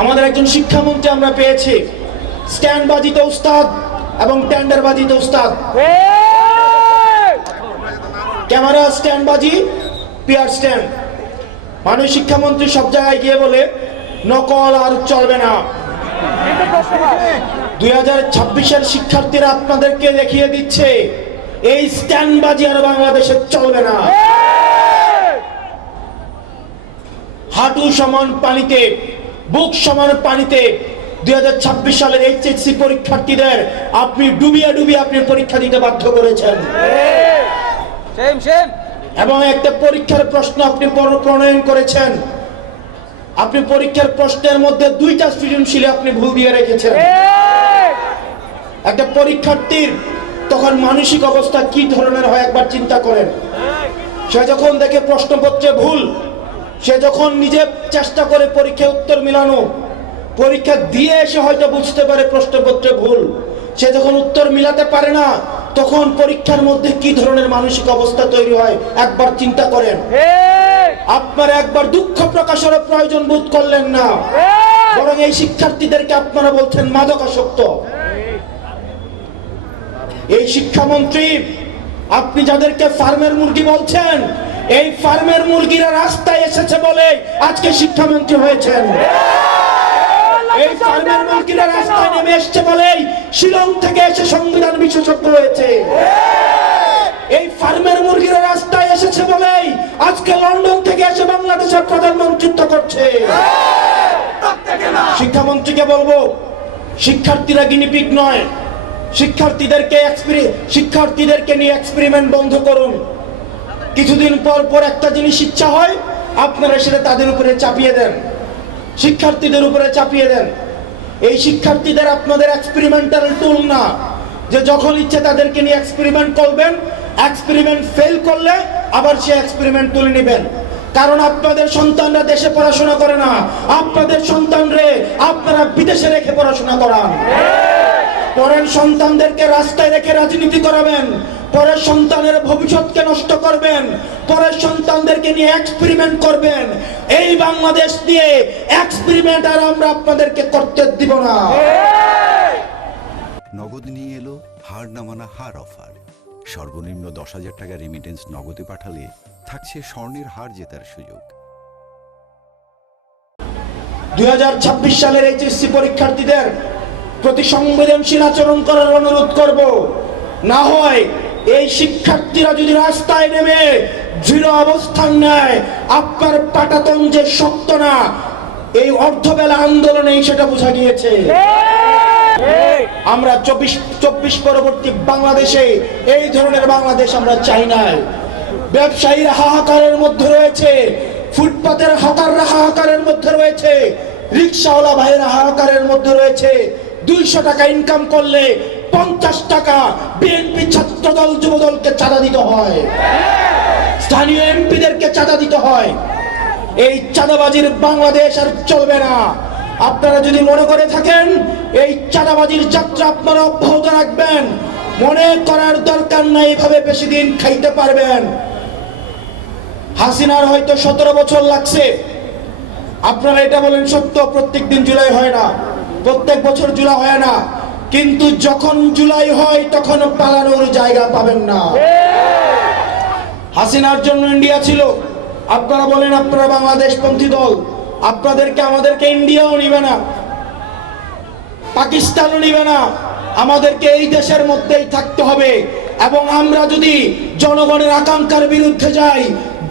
আমাদের একজন শিক্ষামন্ত্রী আমরা পেয়েছি, স্ট্যান্ডবাজিতে উস্তাদ এবং টেন্ডারবাজিতে উস্তাদ। ক্যামেরা স্ট্যান্ডবাজি, পিয়ার স্ট্যান্ড। মাননীয় শিক্ষামন্ত্রী সব জায়গায় গিয়ে বলে নকল আর চলবে না। 2026-এর শিক্ষার্থীরা আপনাদেরকে দেখিয়ে দিচ্ছে এই স্ট্যান্ডবাজি আর বাংলাদেশে চলবে না। হাঁটু সমান পানিতে, বুক সমান পানিতে 2026 সালের এইচএসসি পরীক্ষার্থীদের আপনি ডুবিয়ে ডুবিয়ে আপনি পরীক্ষা দিতে বাধ্য করেছেন। এবং একটা পরীক্ষার প্রশ্ন আপনি প্রণয়ন করেছেন। আপনি পরীক্ষার প্রশ্নের মধ্যে 2টা সৃজনশীলে আপনি ভুল দিয়ে রেখেছেন। একটা পরীক্ষার্থীর তখন মানসিক অবস্থা কি ধরনের হয় একবার চিন্তা করেন। সে যখন দেখে প্রশ্নপত্রে ভুল, সে যখন নিজে চেষ্টা করে পরীক্ষায় উত্তর মিলানো, পরীক্ষা দিয়ে এসে হয়তো বুঝতে পারে প্রশ্নপত্রে ভুল, সে যখন উত্তর মিলাতে পারে না, তখন পরীক্ষার মধ্যে কি ধরনের মানসিক অবস্থা তৈরি হয় একবার চিন্তা করেন। আপনারা একবার দুঃখ প্রকাশের প্রয়োজন বোধ করলেন না, বরং এই শিক্ষার্থীদেরকে আপনারা বলছেন মাদকাসক্ত। এই শিক্ষামন্ত্রী, আপনি যাদেরকে ফার্মের মুরগি বলছেন, এই ফার্মের মুরগিরা রাস্তায় এসেছে বলে আজকে শিক্ষামন্ত্রী হয়েছেন। এই ফার্মের মুরগিরা রাস্তায় নেমে এসেছে বলেই শিলং থেকে এসে সংবিধান বিশেষজ্ঞ হয়েছে। এই ফার্মের মুরগিরা রাস্তায় এসেছে বলেই আজকে লন্ডন থেকে এসে বাংলাদেশের প্রধানমন্ত্রিত্ব করছে। শিক্ষামন্ত্রীকে বলবো, শিক্ষার্থীরা গিনিপিগ নয়। শিক্ষার্থীদেরকে নিয়ে এক্সপেরিমেন্ট বন্ধ করুন। কিছুদিন পর পর একটা জিনিস ইচ্ছা হয়, আপনারা সেটা তাদের উপরে চাপিয়ে দেন, শিক্ষার্থীদের উপরে চাপিয়ে দেন। এই শিক্ষার্থীদের আপনাদের এক্সপেরিমেন্টাল টুল না, যে যখন ইচ্ছে তাদেরকে নিয়ে এক্সপেরিমেন্ট করবেন, এক্সপেরিমেন্ট ফেল করলে আবার সে এক্সপেরিমেন্ট তুলে নেবেন। কারণ আপনাদের সন্তানরা দেশে পড়াশোনা করে না, আপনাদের সন্তানরে আপনারা বিদেশে রেখে পড়াশোনা করান। পরের সন্তানদেরকে রাস্তায় রেখে রাজনীতি করাবেন, পরের সন্তানের ভবিষ্যৎকে নষ্ট করবেন, পরের সন্তানদেরকে নিয়ে এক্সপেরিমেন্ট করবেন। এই বাংলাদেশ নিয়ে এক্সপেরিমেন্ট আর আমরা আপনাদেরকে করতে দিব না। নগদ নিয়ে এলো হার না মানা হার অফার। সর্বনিম্ন 10,000 টাকা রেমিটেন্স নগদে পাঠালে থাকছে স্বর্ণের হার জেতার সুযোগ। 2026 সালের এইচএসসি পরীক্ষার্থীদের প্রতি সংবেদনশীল আচরণ করার অনুরোধ করব। না হয় এই শিক্ষার্থীরা যদি রাস্তায় নেমে দৃঢ় অবস্থান নেয়, আপনার পাটাতন যে শক্ত না, এই অর্ধবেলা আন্দোলনেই সেটা বোঝা গিয়েছে। আমরা 24 পরবর্তী বাংলাদেশে এই ধরনের বাংলাদেশ আমরা চাই না। ব্যবসায়ীরা হাহাকারের মধ্যে রয়েছে, ফুটপাতের হকাররা হাহাকারের মধ্যে রয়েছে, রিক্সাওয়ালা ভাইয়েরা হাহাকারের মধ্যে রয়েছে। 200 টাকা ইনকাম করলে 50 টাকা বিএনপি ছাত্রদল যুবদলকে চাঁদা দিতে হয়, স্থানীয় এমপিদেরকে চাঁদা দিতে হয়। এই চাঁদাবাজির বাংলাদেশ আর চলবে না। আপনারা যদি মনে করে থাকেন এই চাঁদাবাজির যাত্রা আপনারা অব্যাহত রাখবেন, মনে করার দরকার নাই এভাবে বেশি দিন খাইতে পারবেন। হাসিনার হয়তো 17 বছর লাগছে। আপনারা এটা বলেন সত্য, প্রত্যেক দিন জুলাই হয় না, প্রত্যেক বছর জুলাই হয় না, কিন্তু যখন জুলাই হয় তখন পালানোর জায়গা পাবেন না। হাসিনার জন্য ইন্ডিয়া ছিল। আপনারা বলেন আপনারা বাংলাদেশ পন্থী দল, আপনাদেরকে আমাদেরকে ইন্ডিয়াও নিবে না, পাকিস্তানও নিবে না, আমাদেরকে এই দেশের মধ্যেই থাকতে হবে। এবং আমরা যদি জনগণের আকাঙ্ক্ষার বিরুদ্ধে যাই,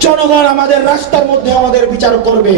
জনগণ আমাদের রাস্তার মধ্যে আমাদের বিচার করবে।